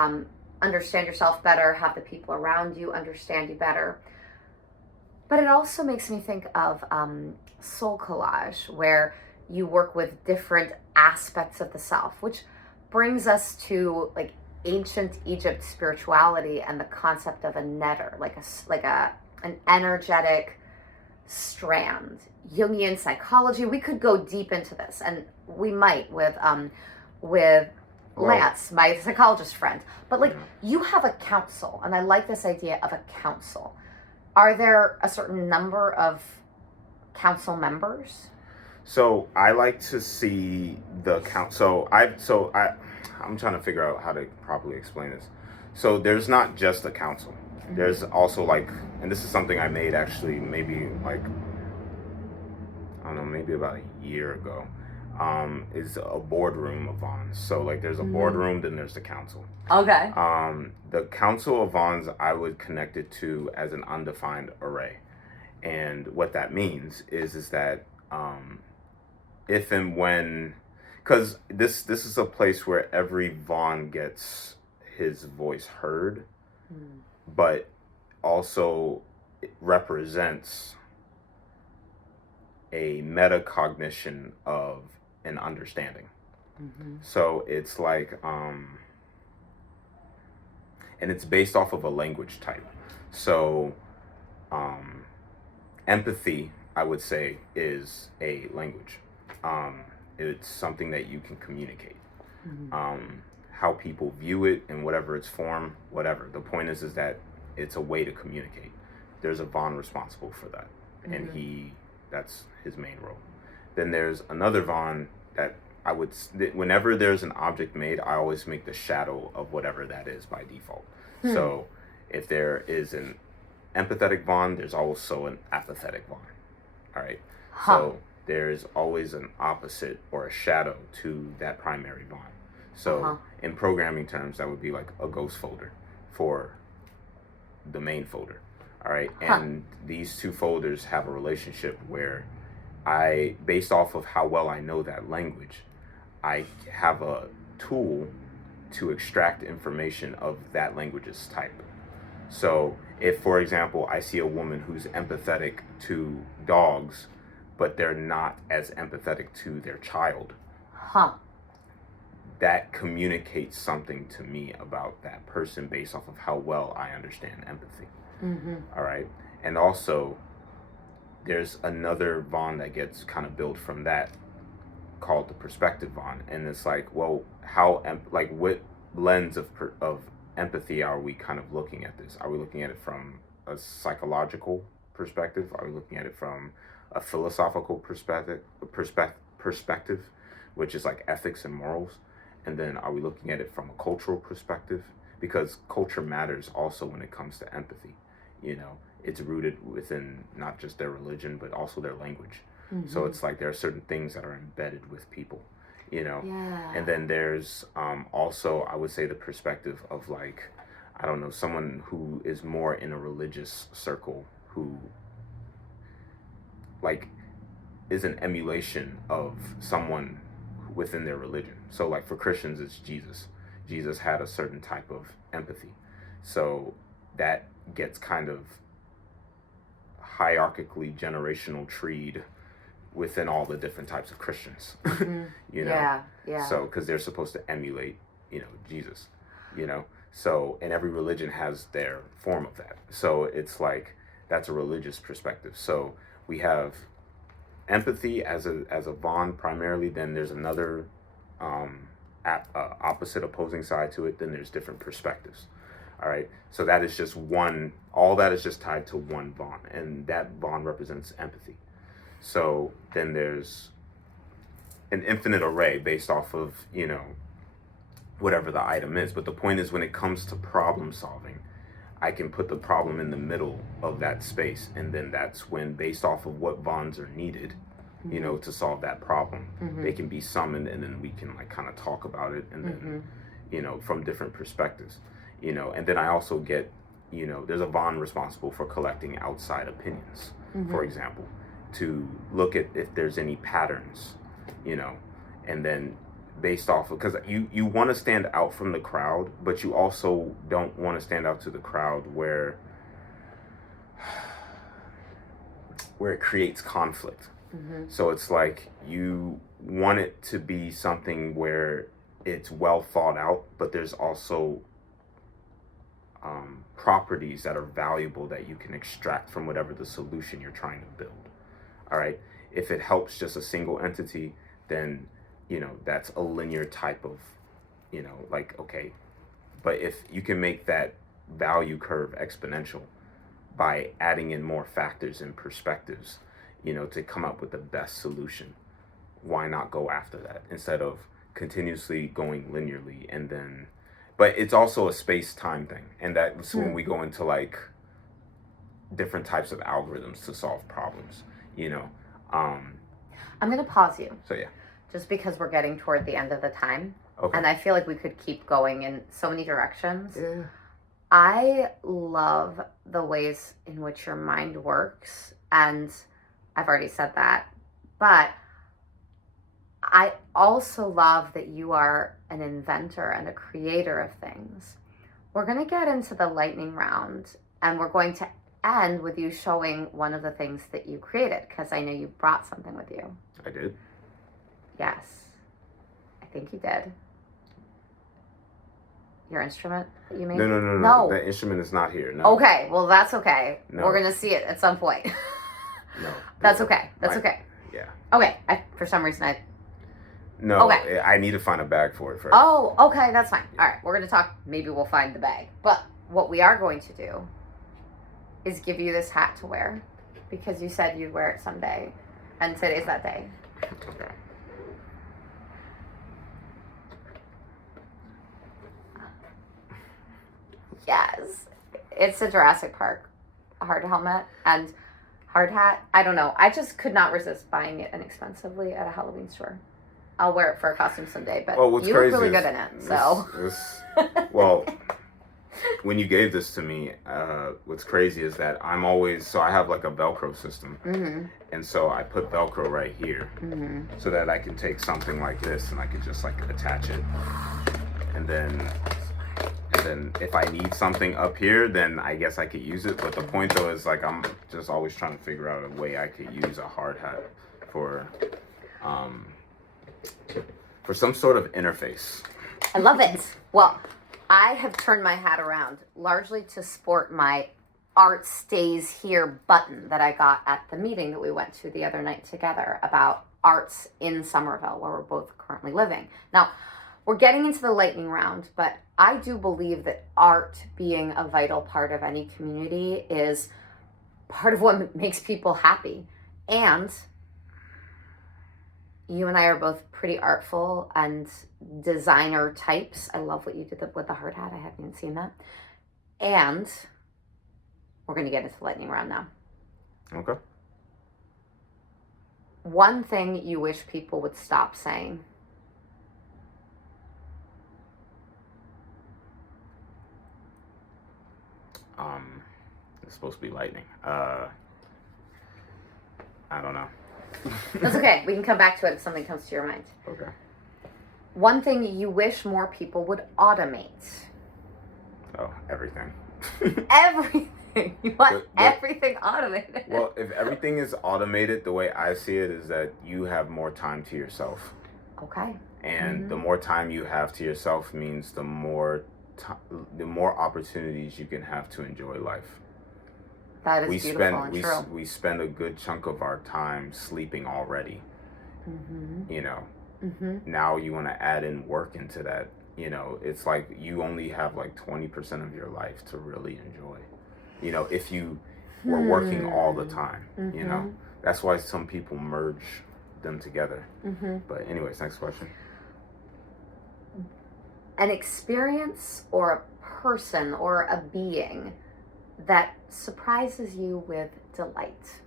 understand yourself better, have the people around you understand you better. But it also makes me think of soul collage, where you work with different aspects of the self, which brings us to like ancient Egypt spirituality and the concept of a netter, like an energetic strand. Jungian psychology. We could go deep into this, and we might with Lance, my psychologist friend. But like, you have a council, and I like this idea of a council. Are there a certain number of council members? So I like to see the count. I'm trying to figure out how to properly explain this. So there's not just a council. Mm-hmm. There's also like, and this is something I made actually maybe like, I don't know, maybe about a year ago. Is a boardroom of Vons. So like there's a boardroom, then there's the council. Okay. The Council of Vons I would connect it to as an undefined array. And what that means is that if and when, because this is a place where every Von gets his voice heard, but also it represents a metacognition of an understanding. So it's like and it's based off of a language type. So empathy, I would say, is a language. It's something that you can communicate. How people view it in whatever its form, whatever. The point is that it's a way to communicate. There's a Von responsible for that, and that's his main role. Then there's another Von that whenever there's an object made, I always make the shadow of whatever that is by default. So if there is an empathetic Von, there's also an apathetic Von. All right. So there's always an opposite or a shadow to that primary Von. So in programming terms, that would be like a ghost folder for the main folder. All right. And these two folders have a relationship where based off of how well I know that language, I have a tool to extract information of that language's type. So if, for example, I see a woman who's empathetic to dogs, but they're not as empathetic to their child, that communicates something to me about that person based off of how well I understand empathy. All right. And also, there's another Von that gets kind of built from that called the perspective Von. And it's like, well, what lens of empathy are we kind of looking at this? Are we looking at it from a psychological perspective? Are we looking at it from a philosophical perspective, which is like ethics and morals? And then are we looking at it from a cultural perspective? Because culture matters also when it comes to empathy. it's rooted within not just their religion, but also their language. Mm-hmm. So it's like there are certain things that are embedded with people, you know. Yeah. And then there's also, I would say, the perspective of like, I don't know, someone who is more in a religious circle who like is an emulation of someone within their religion. So like for Christians, it's Jesus. Jesus had a certain type of empathy. So that gets kind of hierarchically generational treed within all the different types of Christians. Mm-hmm. You know? Yeah. So because they're supposed to emulate, Jesus, So, and every religion has their form of that. So it's like, that's a religious perspective. So we have empathy as a bond primarily. Then there's another opposite opposing side to it. Then there's different perspectives. All right. So that is just one. All that is just tied to one bond, and that bond represents empathy. So then there's an infinite array based off of whatever the item is. But the point is, when it comes to problem solving, I can put the problem in the middle of that space, and then that's when, based off of what bonds are needed, Mm-hmm. to solve that problem, Mm-hmm. they can be summoned, and then we can like kind of talk about it, and then from different perspectives, and then I also get, there's a bond responsible for collecting outside opinions, Mm-hmm. for example, to look at if there's any patterns, and then based off of, because you want to stand out from the crowd, but you also don't want to stand out to the crowd where it creates conflict. Mm-hmm. So it's like you want it to be something where it's well thought out, but there's also properties that are valuable that you can extract from whatever the solution you're trying to build. All right. If it helps just a single entity, then that's a linear type of like, okay. But if you can make that value curve exponential by adding in more factors and perspectives, to come up with the best solution, why not go after that instead of continuously going linearly? And then, but it's also a space-time thing, and that's when we go into like different types of algorithms to solve problems. I'm gonna pause you. So yeah. Just because we're getting toward the end of the time. Okay. And I feel like we could keep going in so many directions. Yeah. I love the ways in which your mind works. And I've already said that. But I also love that you are an inventor and a creator of things. We're going to get into the lightning round. And we're going to end with you showing one of the things that you created. Because I know you brought something with you. I did. Yes. I think you did. Your instrument that you made? No. That instrument is not here. No. Okay, well that's okay. No. We're gonna see it at some point. No. That's okay. That's okay. Yeah. Okay. For some reason No. Okay. I need to find a bag for it first. Oh, okay, that's fine. All right, we're gonna talk. Maybe we'll find the bag. But what we are going to do is give you this hat to wear because you said you'd wear it someday, and today's that day. Okay. Yes, it's a Jurassic Park hard helmet and hard hat. I don't know. I just could not resist buying it inexpensively at a Halloween store. I'll wear it for a costume someday, but what's you look crazy really is good in it. So, well, when you gave this to me, what's crazy is that I'm always, so I have like a Velcro system, and so I put Velcro right here, so that I can take something like this and I can just like attach it, and then if I need something up here, then I guess I could use it. But the point though is like I'm just always trying to figure out a way I could use a hard hat for some sort of interface. I love it. Well, I have turned my hat around largely to sport my Art Stays Here button that I got at the meeting that we went to the other night together about arts in Somerville, where we're both currently living. Now, we're getting into the lightning round, but I do believe that art being a vital part of any community is part of what makes people happy. And you and I are both pretty artful and designer types. I love what you did with the hard hat. I haven't even seen that. And We're going to get into the lightning round now. Okay. One thing you wish people would stop saying. It's supposed to be lightning. I don't know. That's okay. We can come back to it if something comes to your mind. Okay. One thing you wish more people would automate. Oh, everything. Everything. You want The- everything automated. Well, if everything is automated, the way I see it is that you have more time to yourself. Okay. And the more time you have to yourself means the more opportunities you can have to enjoy life. That is beautiful and true. We spend a good chunk of our time sleeping already. You know, now you want to add in work into that. You know, it's like you only have like 20% of your life to really enjoy. You know, if you were working all the time, you know, that's why some people merge them together. But anyways, next question. An experience or a person or a being that surprises you with delight.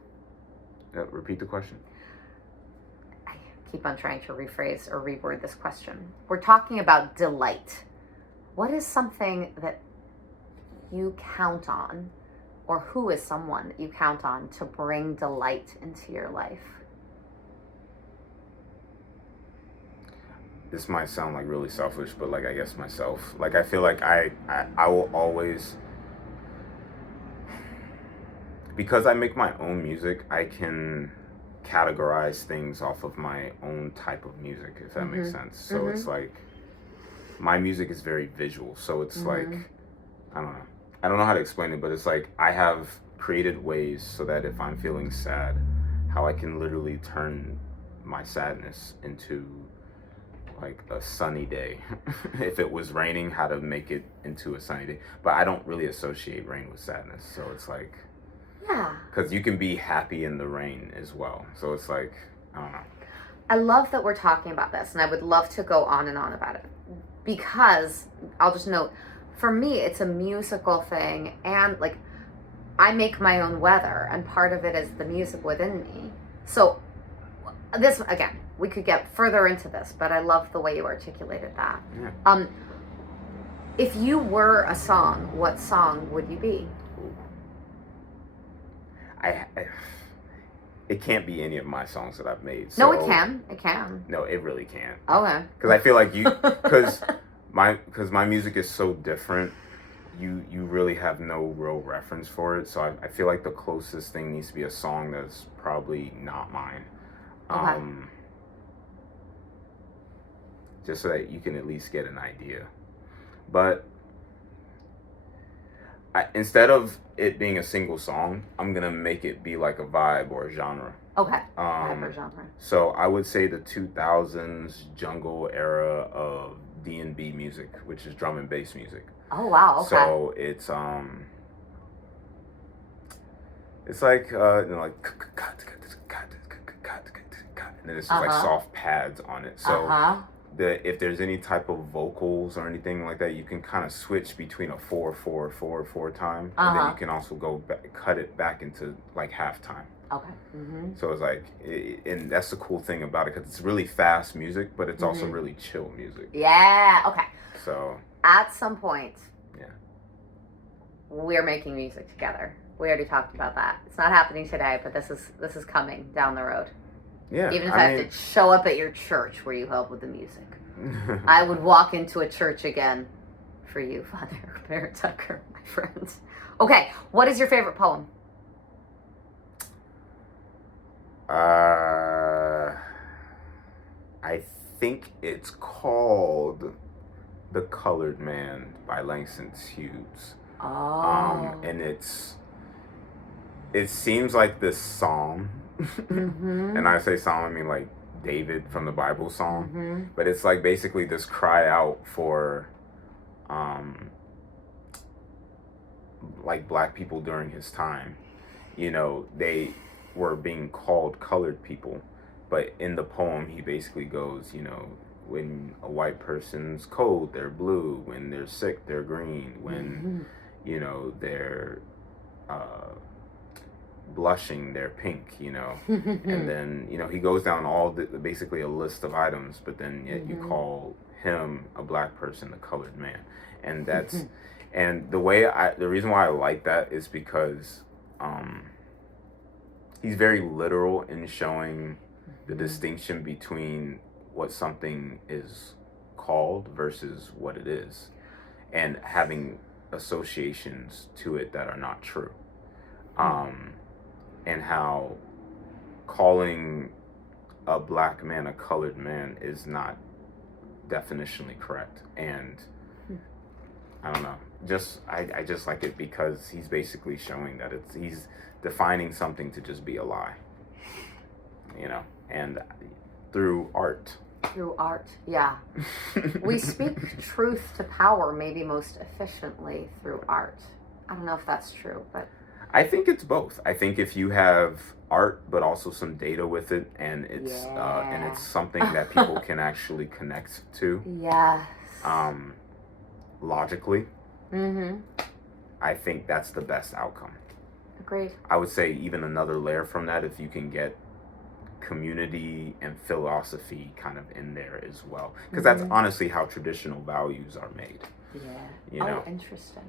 Repeat the question. I keep on trying to rephrase or reword this question. We're talking about delight. What is something that you count on, or who is someone that you count on to bring delight into your life? This might sound like really selfish, but like I guess myself. Like I feel like I will always, because I make my own music, I can categorize things off of my own type of music, if that makes sense. So it's like my music is very visual. So it's like, I don't know how to explain it, but it's like I have created ways so that if I'm feeling sad, how I can literally turn my sadness into like a sunny day. If it was raining, how to make it into a sunny day. But I don't really associate rain with sadness. So it's like, yeah, because you can be happy in the rain as well. So it's like, I don't know. I love that we're talking about this, and I would love to go on and on about it, because I'll just note, for me, it's a musical thing, and like I make my own weather, and part of it is the music within me. So this, again, we could get further into this, but I love the way you articulated that. Yeah. If you were a song, what song would you be? It can't be any of my songs that I've made. No, it can. It can. No, it really can't. Okay. Because I feel like because my music is so different, you really have no real reference for it. So I feel like the closest thing needs to be a song that's probably not mine. Okay. Just so that you can at least get an idea. But instead of it being a single song, I'm gonna make it be like a vibe or a genre. Okay. Vibe or genre. So I would say the 2000s jungle era of D&B music, which is drum and bass music. Oh wow. Okay. So it's like like, and then it's just like soft pads on it. So if there's any type of vocals or anything like that, you can kind of switch between a 4/4/4/4 time, and then you can also go back, cut it back into like half time. Okay. So it's like, and that's the cool thing about it, because it's really fast music, but it's also really chill music. Yeah. Okay. So at some point, yeah, we're making music together. We already talked about that. It's not happening today, but this is coming down the road. Yeah. Even if I have to show up at your church where you help with the music, I would walk into a church again for you, Father Barrett Tucker, my friends. Okay, what is your favorite poem? I think it's called "The Colored Man" by Langston Hughes. Oh. And it seems like this psalm. And I say psalm, I mean like David from the Bible psalm. But it's like basically this cry out for like black people during his time. You know, they were being called colored people, but in the poem he basically goes, you know, when a white person's cold, they're blue. When they're sick, they're green. When you know, they're blushing, they're pink, and then he goes down all basically a list of items, but then yet you call him, a black person, a colored man. And that's and the reason why I like that is because he's very literal in showing the distinction between what something is called versus what it is, and having associations to it that are not true. And how calling a black man a colored man is not definitionally correct. And I don't know, I just like it because he's basically showing that he's defining something to just be a lie, and through art. Through art, yeah. We speak truth to power maybe most efficiently through art. I don't know if that's true, but I think it's both. I think if you have art, but also some data with it, and it's something that people can actually connect to. Yes. Logically. I think that's the best outcome. Agreed. I would say even another layer from that, if you can get community and philosophy kind of in there as well, because that's honestly how traditional values are made. Yeah. Oh, interesting.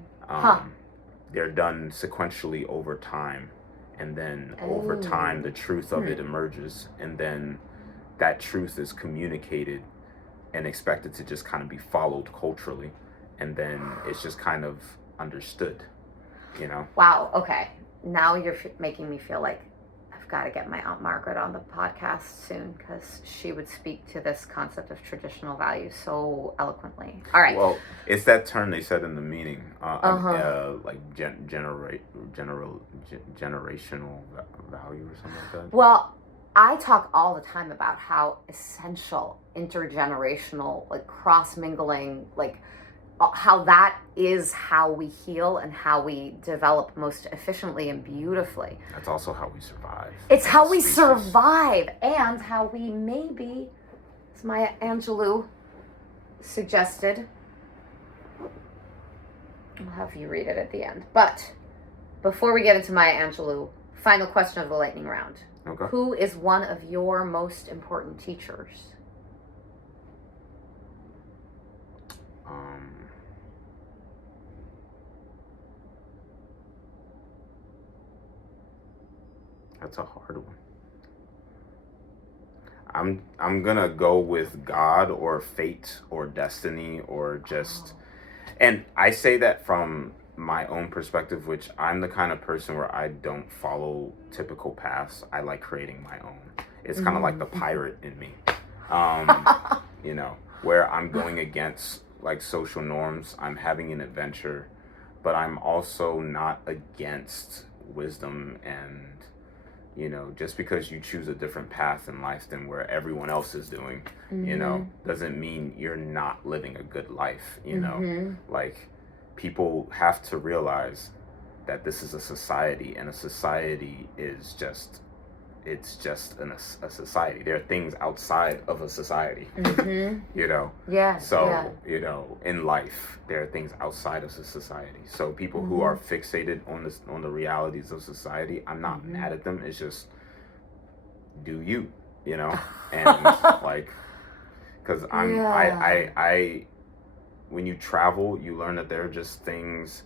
They're done sequentially over time, and then over time the truth of it emerges, and then that truth is communicated and expected to just kind of be followed culturally, and then it's just kind of understood, Wow, okay. Now you're making me feel like I've got to get my Aunt Margaret on the podcast soon, because she would speak to this concept of traditional values so eloquently. All right. Well, it's that term they said in the meeting, like generational value or something like that. Well, I talk all the time about how essential intergenerational, like cross-mingling, like how that is how we heal and how we develop most efficiently and beautifully. That's also how we survive. It's how we survive, and how we maybe, as Maya Angelou suggested, I'll have you read it at the end. But before we get into Maya Angelou, final question of the lightning round. Okay. Who is one of your most important teachers? That's a hard one. I'm gonna go with God or fate or destiny or just, and I say that from my own perspective, which I'm the kind of person where I don't follow typical paths. I like creating my own. It's kind of like the pirate in me, where I'm going against like social norms. I'm having an adventure, but I'm also not against wisdom and, just because you choose a different path in life than where everyone else is doing, doesn't mean you're not living a good life, like people have to realize that this is a society, and a society is just, it's just a society. There are things outside of a society, Yeah. So, in life, there are things outside of a society. So people who are fixated on the realities of society, I'm not mad at them. It's just, do you, and like, because I when you travel, you learn that there are just things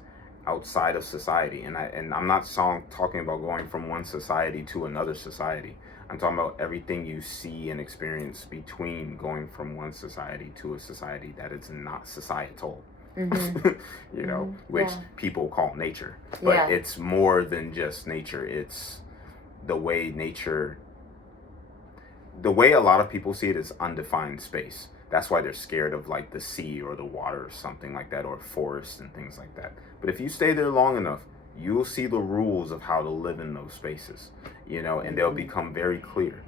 outside of society, and I'm not talking about going from one society to another society. I'm talking about everything you see and experience between going from one society to a society that is not societal, which people call nature, but it's more than just nature. It's the way a lot of people see it is undefined space. That's why they're scared of like the sea or the water or something like that, or forests and things like that. But if you stay there long enough, you'll see the rules of how to live in those spaces, and they'll become very clear,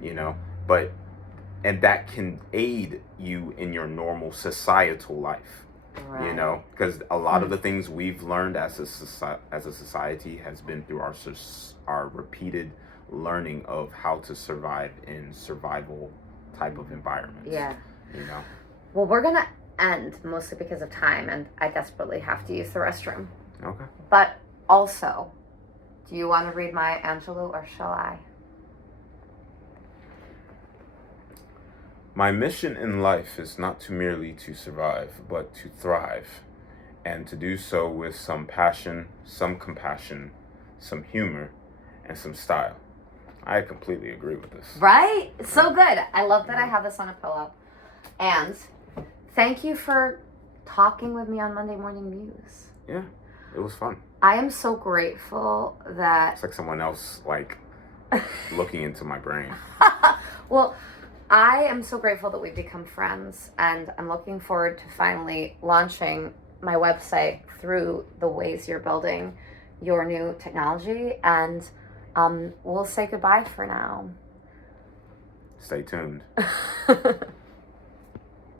and that can aid you in your normal societal life, right. Because a lot of the things we've learned as a society has been through our repeated learning of how to survive in survival type of environments. Yeah. Well, we're gonna end mostly because of time, and I desperately have to use the restroom. Okay. But also, Do you want to read my Angelou or shall I? My mission in life is not to merely to survive, but to thrive, and to do so with some passion, some compassion, some humor, and some style. I completely agree with this. Right? So good. I love that I have this on a pillow. And thank you for talking with me on Monday Morning Muse. Yeah, it was fun. I am so grateful that... It's like someone else, like, looking into my brain. Well, I am so grateful that we've become friends, and I'm looking forward to finally launching my website through the ways you're building your new technology, and we'll say goodbye for now. Stay tuned.